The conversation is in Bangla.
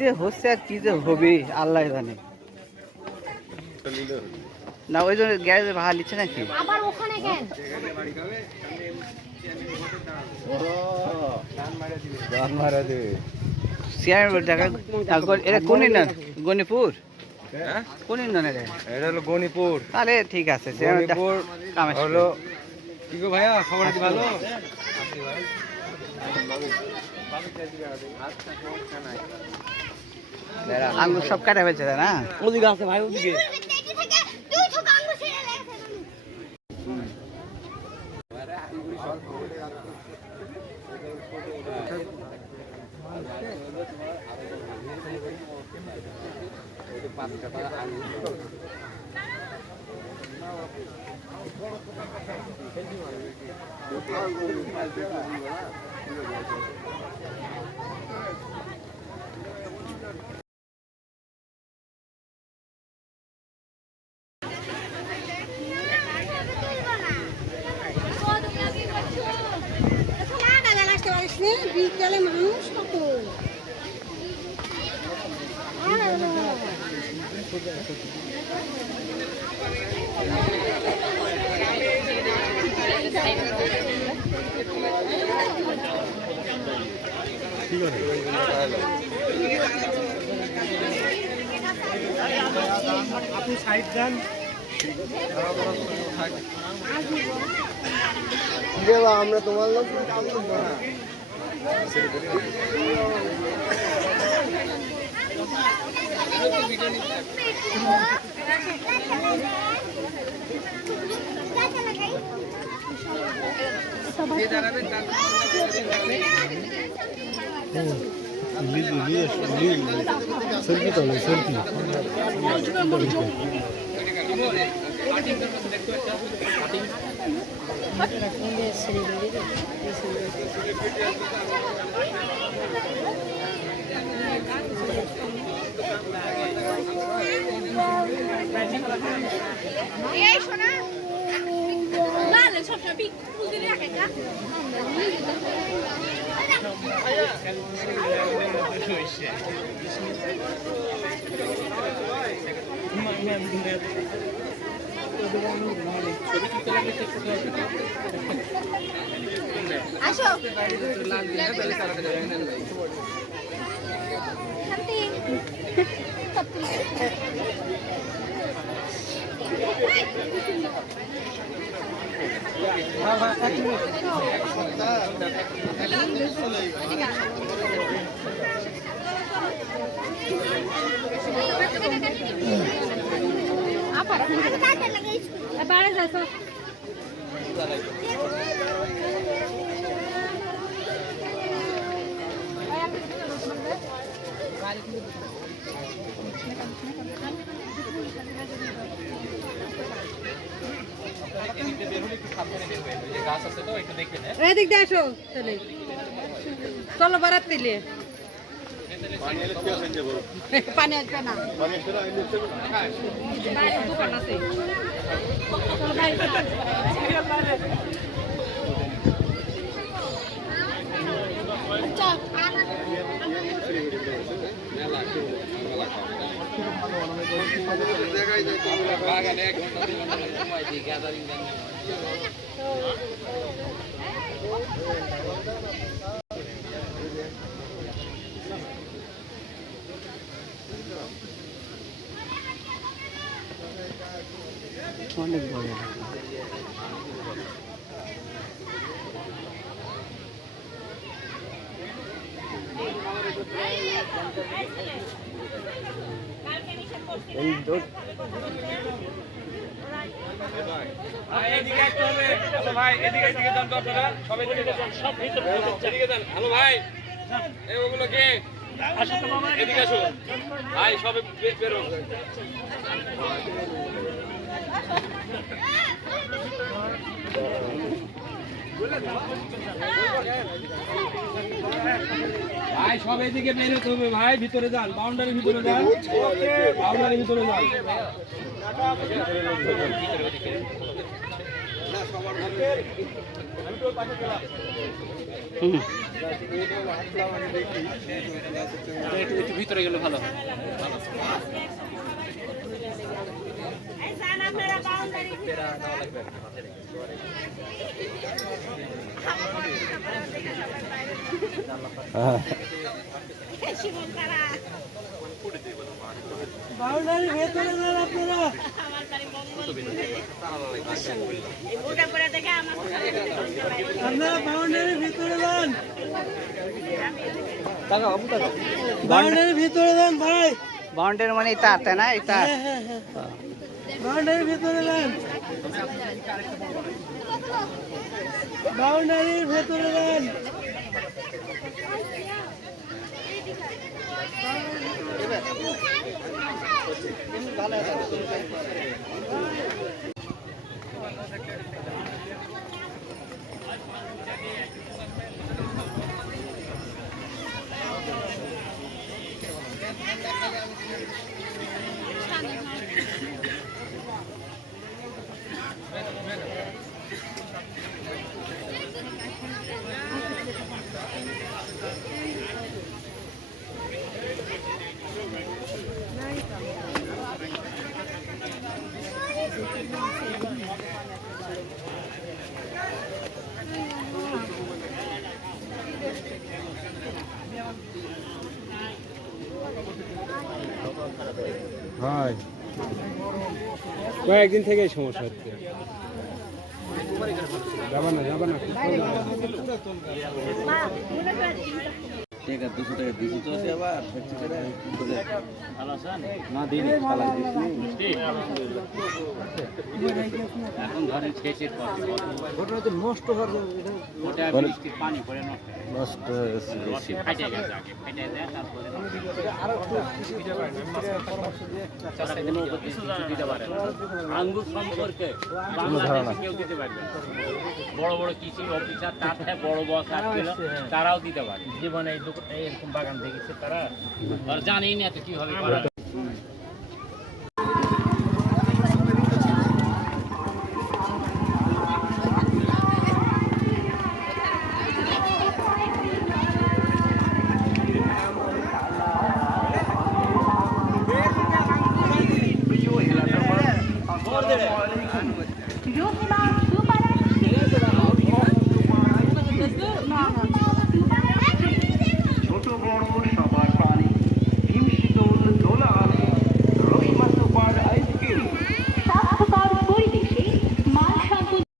যে হচ্ছে আর কি যে হবে আল্লাহ জানে। না ওই জন্য গ্যারেজে ভাড়া নিচ্ছে নাকি? আবার ওখানে কেন? এটা কোন ইউনিয়ন? গণিপুর? কোন ইউনিয়ন এটা? এটা হলো গণিপুর। তাহলে ঠিক আছে। গণিপুর হলো কি গো ভাইয়া, খবর কি ভালো? আঙ্গুর সব কাটা হয়েছে না? ওদিকে আছে ভাই, ওদিকে। বিদ্যালয়ে মানুষ কত আপনি সাইড দেন। আমরা তোমার লোক সেলফি তো সেলফি আসো বাড়ি যাচ্ছ এদিক দিয়ে আসো চলে চলো বারাত দিলে পানি আসবে না বাইরে দোকান আছে চলো বাইরে আচ্ছা বাগানে 1 ঘন্টা 2 ঘন্টা সময় দিয়ে গ্যাদারিং দেন অনেক বড় এদিকে আসতে হবে। হ্যালো ভাই, এদিকে যান তো আপনারা, সবাই এদিকে যান, সব ভিতরে এদিকে যান। হ্যালো ভাই, এই ওগুলো কে? আসো তো মামা, এদিকে আসো ভাই, সবে বেরো। ভাই সব এদিকে বেরোতে হবে ভাই, ভিতরে যান, বাউন্ডারির ভিতরে যান, বাউন্ডারির ভিতরে যান। একটু ভিতরে গেলে ভালো হয়। বাউন্ডারির ভেতরে যান আপনারা। আপনারা বাউন্ডারির ভিতরে যান। বাউন্ডারির ভিতরে যান ভাই। বাউন্ডারি মানে এটা আতে না এটা। বাউন্ডারির ভিতরে যান। বাউন্ডারির ভেতরে যান। হয় কয়েকদিন থেকেই সমস্যা হচ্ছে। যাবা না ঠিক আছে 200 টাকা দিছি তো আবার ভালো আছেন না দিদি চালাই দিছি এখন ধরেন শেষের পথে ঘটনা তো নষ্ট হওয়ার ওটা বৃষ্টির পানি পড়ে নষ্ট হয়ে গেছে রসি ফাটে গেছে আগে ফেটে দেয় তারপরে আরো কিছু পরামর্শ দিয়ে কিছু দিতে পারে আঙ্গুর সম্পর্কে বাংলাদেশে কেউ দিতে পারবে বড় বড় কৃষি অফিসার তার থেকে বড় বড় কাজ ছিল তারাও দিতে পারে জীবনে এরকম বাগান দেখেছে তারা আর জানেই না তো কিভাবে করা